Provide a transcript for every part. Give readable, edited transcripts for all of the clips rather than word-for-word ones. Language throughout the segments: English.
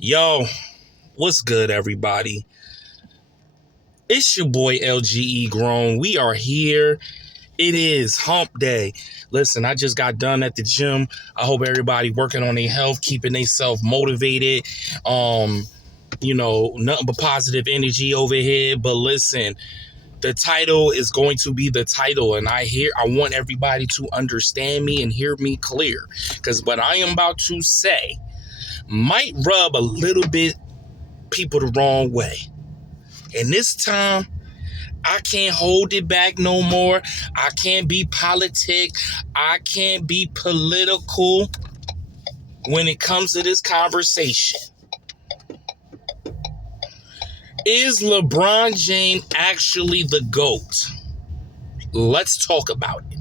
Yo, what's good, everybody? It's your boy LGE Grown. We are here. It is hump day. Listen, I just got done at the gym. I hope everybody working on their health, keeping themselves motivated. Nothing but positive energy over here. But listen, the title is going to be the title, and I want everybody to understand me and hear me clear. Because what I am about to say might rub a little bit people the wrong way. And this time, I can't hold it back no more. I can't be politic. I can't be political when it comes to this conversation. Is LeBron James actually the GOAT? Let's talk about it.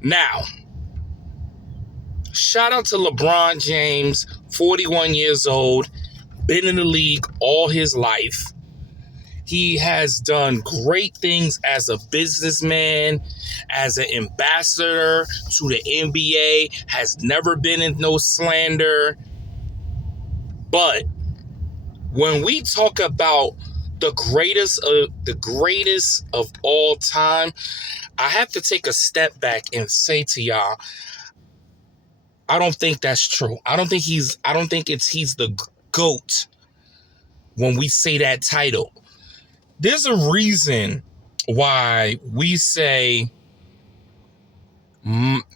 Now, shout out to LeBron James, 41 years old, been in the league all his life. He has done great things as a businessman, as an ambassador to the NBA, has never been in no slander. But when we talk about the greatest of all time, I have to take a step back and say to y'all, I don't think that's true. I don't think he's the GOAT when we say that title. There's a reason why we say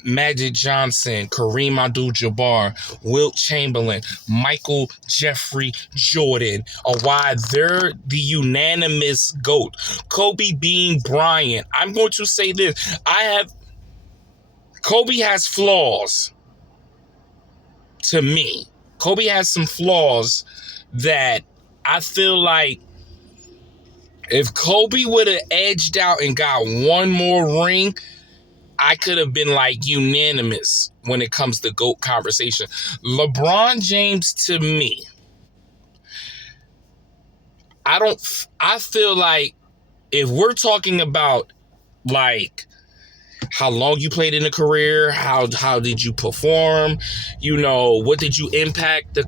Magic Johnson, Kareem Abdul-Jabbar, Wilt Chamberlain, Michael Jeffrey Jordan, or why they're the unanimous GOAT. Kobe Bean Bryant. I'm going to say this. Kobe has flaws to me. Kobe has some flaws that I feel like if Kobe would have edged out and got one more ring, I could have been like unanimous when it comes to GOAT conversation. LeBron James, to me, I feel like if we're talking about like how long you played in a career, how did you perform, what did you impact your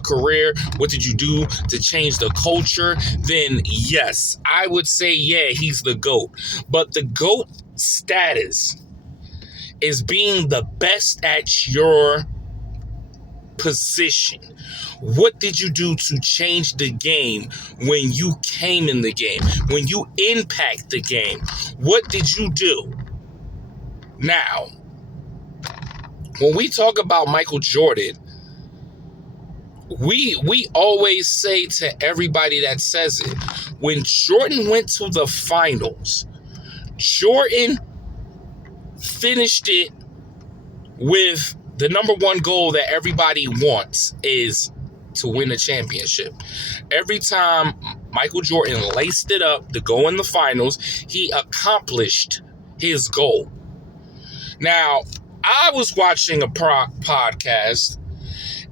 career, what did you do to change the culture, then yes, I would say, yeah, he's the GOAT. But the GOAT status is being the best at your position. What did you do to change the game when you came in the game, when you impact the game? What did you do? Now, when we talk about Michael Jordan, we always say to everybody that says it, when Jordan went to the finals, Jordan finished it with the number one goal that everybody wants is to win a championship. Every time Michael Jordan laced it up to go in the finals, he accomplished his goal. Now, I was watching a podcast,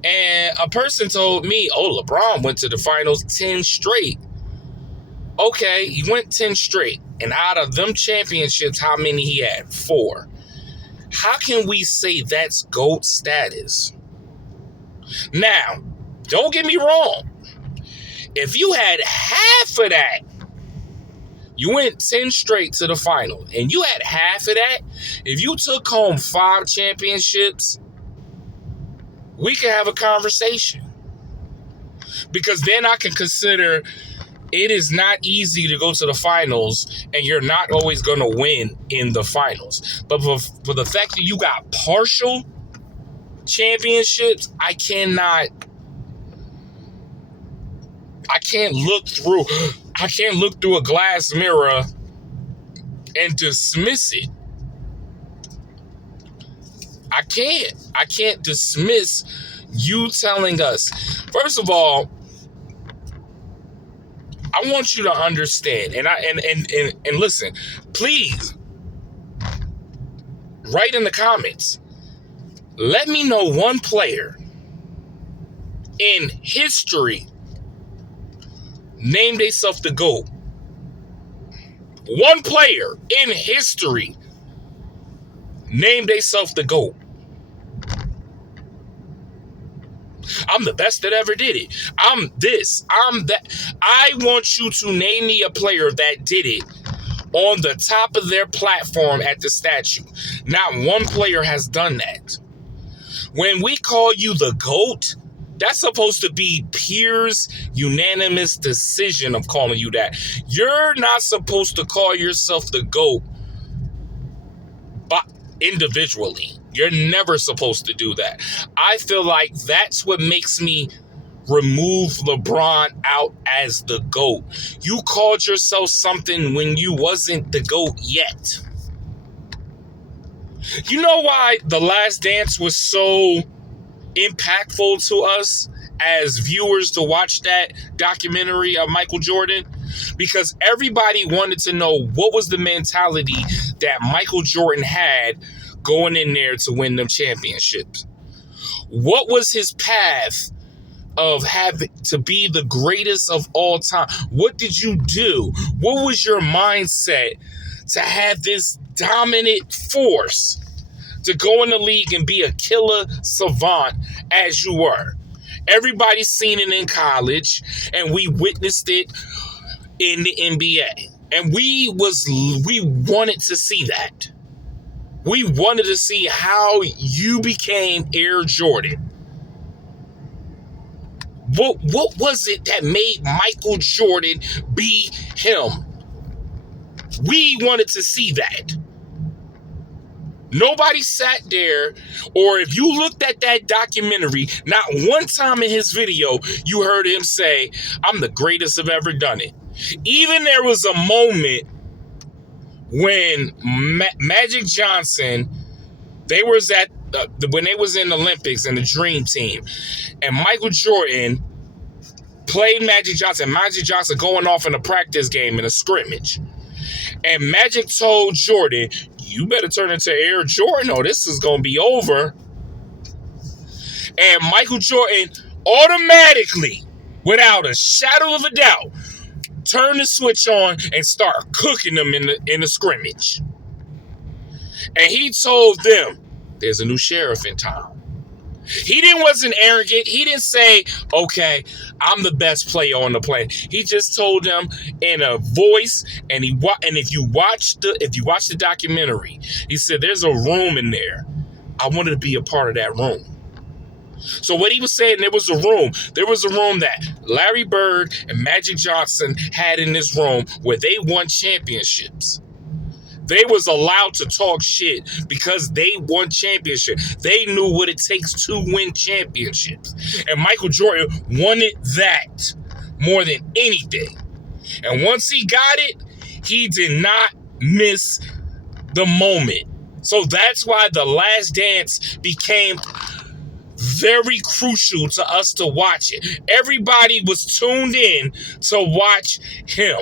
and a person told me, LeBron went to the finals 10 straight. Okay, he went 10 straight. And out of them championships, how many he had? 4. How can we say that's GOAT status? Now, don't get me wrong. If you had half of that, you went 10 straight to the final, and you had half of that, if you took home 5 championships, we could have a conversation. Because then I can consider it is not easy to go to the finals, and you're not always going to win in the finals. But for the fact that you got partial championships, I can't look through a glass mirror and dismiss it. I can't dismiss you telling us. First of all, I want you to understand, and listen, please write in the comments. Let me know one player in history named themselves the GOAT. One player in history named themselves the GOAT. I'm the best that ever did it. I'm this. I'm that. I want you to name me a player that did it on the top of their platform at the statue. Not one player has done that. When we call you the GOAT, that's supposed to be peers' unanimous decision of calling you that. You're not supposed to call yourself the GOAT but individually. You're never supposed to do that. I feel like that's what makes me remove LeBron out as the GOAT. You called yourself something when you wasn't the GOAT yet. You know why The Last Dance was so impactful to us as viewers to watch that documentary of Michael Jordan? Because everybody wanted to know what was the mentality that Michael Jordan had going in there to win them championships. What was his path of having to be the greatest of all time? What did you do? What was your mindset to have this dominant force to go in the league and be a killer savant as you were? Everybody's seen it in college, and we witnessed it in the NBA. And we wanted to see that. We wanted to see how you became Air Jordan. What was it that made Michael Jordan be him? We wanted to see that. Nobody sat there, or if you looked at that documentary, not one time in his video, you heard him say, I'm the greatest I've ever done it. Even there was a moment when Magic Johnson, when they was in the Olympics and the Dream Team, and Michael Jordan played Magic Johnson. Magic Johnson going off in a practice game in a scrimmage. And Magic told Jordan, you better turn into Air Jordan or this is going to be over. And Michael Jordan automatically, without a shadow of a doubt, turned the switch on and start cooking them in the scrimmage. And he told them, there's a new sheriff in town. He wasn't arrogant. He didn't say, okay, I'm the best player on the planet. He just told them in a voice, and if you watch the documentary, he said, there's a room in there. I wanted to be a part of that room. So what he was saying, there was a room that Larry Bird and Magic Johnson had in this room where they won championships. They was allowed to talk shit because they won championships. They knew what it takes to win championships. And Michael Jordan wanted that more than anything. And once he got it, he did not miss the moment. So that's why The Last Dance became very crucial to us to watch it. Everybody was tuned in to watch him.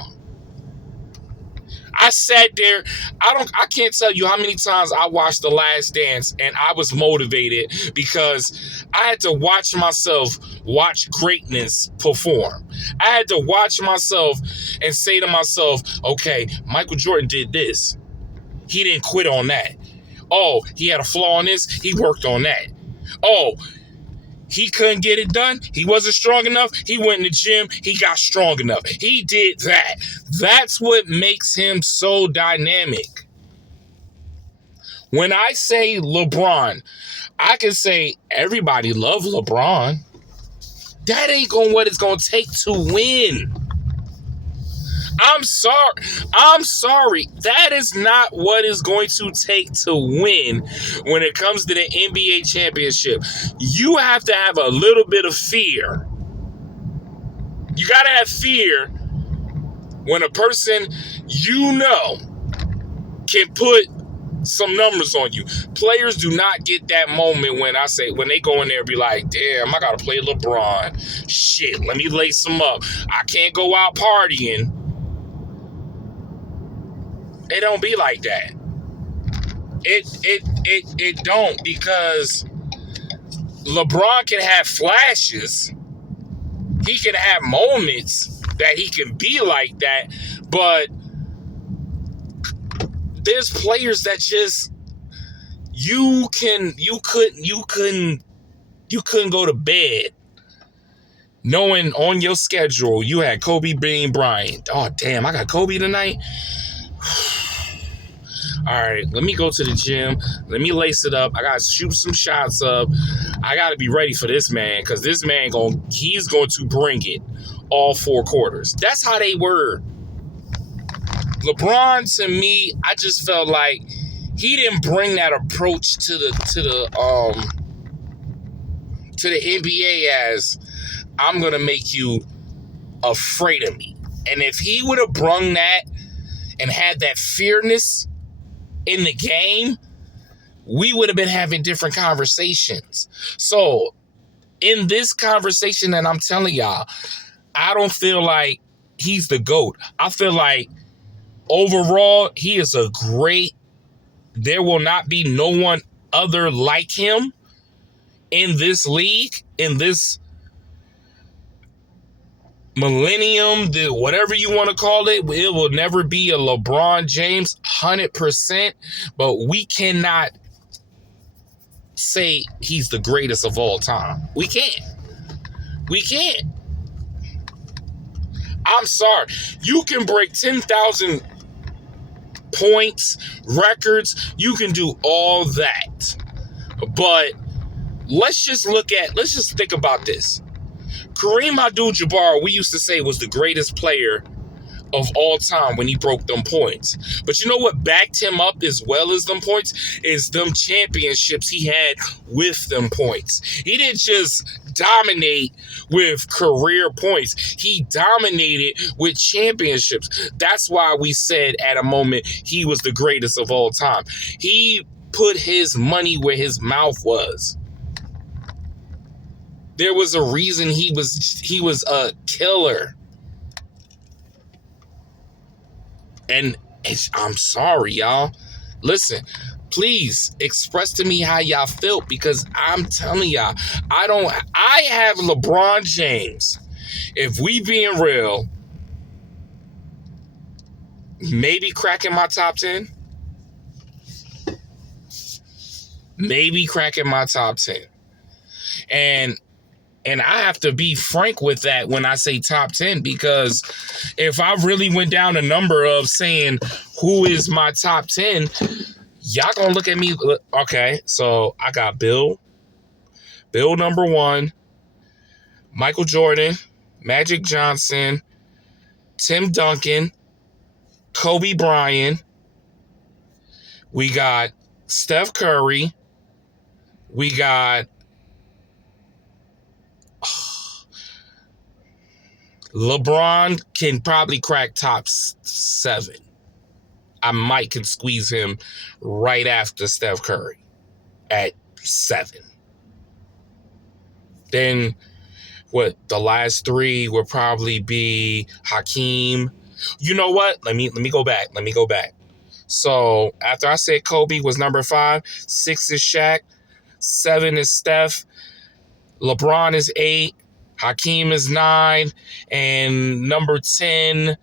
I sat there. I can't tell you how many times I watched The Last Dance and I was motivated because I had to watch myself watch greatness perform. I had to watch myself and say to myself, okay, Michael Jordan did this. He didn't quit on that. Oh, he had a flaw in this. He worked on that. Oh, he couldn't get it done. He wasn't strong enough. He went in the gym. He got strong enough. He did that. That's what makes him so dynamic. When I say LeBron, I can say everybody love LeBron. That ain't what it's going to take to win. I'm sorry. That is not what is going to take to win when it comes to the NBA championship. You have to have a little bit of fear. You got to have fear when a person can put some numbers on you. Players do not get that moment when they go in there and be like, damn, I got to play LeBron. Shit, let me lace them up. I can't go out partying. It don't be like that. It don't, because LeBron can have flashes. He can have moments that he can be like that, but there's players that just you couldn't go to bed Knowing on your schedule you had Kobe being Bryant. Oh, damn, I got Kobe tonight. All right, let me go to the gym. Let me lace it up. I got to shoot some shots up. I got to be ready for this man because this man, he's going to bring it all 4 quarters. That's how they were. LeBron, to me, I just felt like he didn't bring that approach to the NBA as I'm going to make you afraid of me. And if he would have brung that and had that fearness in the game, we would have been having different conversations. So in this conversation that I'm telling y'all, I don't feel like he's the GOAT. I feel like overall, he is a great, there will not be no one other like him in this league, in this millennium, whatever you want to call it. It will never be a LeBron James 100%, but we cannot say he's the greatest of all time. We can't. I'm sorry. You can break 10,000 points, records. You can do all that. But let's just think about this. Kareem Abdul-Jabbar, we used to say, was the greatest player of all time when he broke them points. But you know what backed him up as well as them points? Is them championships he had with them points. He didn't just dominate with career points. He dominated with championships. That's why we said at a moment he was the greatest of all time. He put his money where his mouth was. There was a reason he was a killer. And I'm sorry, y'all. Listen, please express to me how y'all felt, because I'm telling y'all, I have LeBron James. If we being real, maybe cracking my top 10. Maybe cracking my top 10. And I have to be frank with that when I say top 10, because if I really went down a number of saying who is my top 10, y'all gonna look at me. Okay, so I got Bill number 1, Michael Jordan, Magic Johnson, Tim Duncan, Kobe Bryant. We got Steph Curry. We got LeBron can probably crack top 7. I might can squeeze him right after Steph Curry at 7. Then the last 3 would probably be Hakeem. You know what? Let me go back. So after I said Kobe was number 5, 6 is Shaq, 7 is Steph, LeBron is 8, Hakeem is 9, and number 10.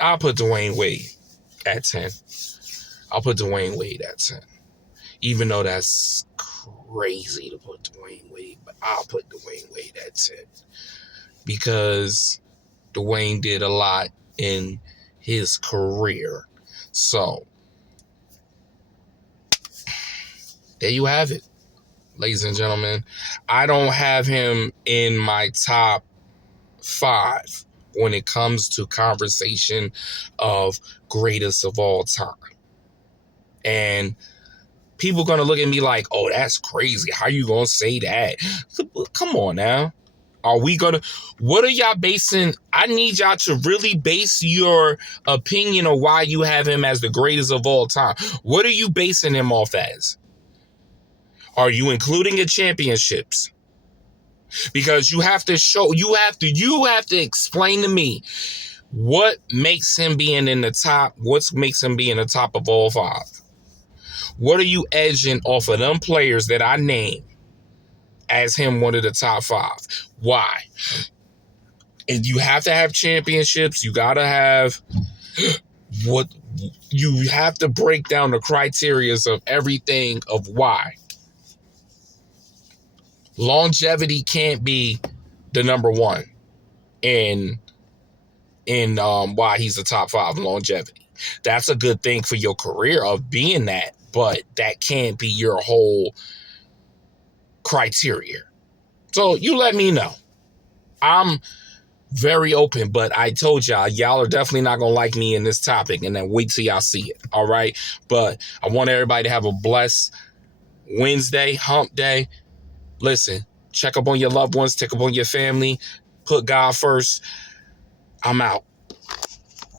I'll put Dwayne Wade at 10. Even though that's crazy to put Dwayne Wade, but I'll put Dwayne Wade at 10. Because Dwayne did a lot in his career. So, there you have it, ladies and gentlemen. I don't have him in my top 5 when it comes to conversation of greatest of all time. And people are going to look at me like, oh, that's crazy. How you going to say that? Come on now. What are y'all basing? I need y'all to really base your opinion on why you have him as the greatest of all time. What are you basing him off as? Are you including your championships? Because you have to explain to me what makes him being in the top, what makes him be in the top of all 5. What are you edging off of them players that I named as him one of the top 5? Why? And you have to have championships. You got to have what you have to break down the criteria of everything of why. Longevity can't be the number one in why he's the top 5 longevity. That's a good thing for your career of being that, but that can't be your whole criteria. So you let me know. I'm very open, but I told y'all are definitely not going to like me in this topic, and then wait till y'all see it. All right. But I want everybody to have a blessed Wednesday, hump day. Listen, check up on your loved ones, check up on your family, put God first. I'm out.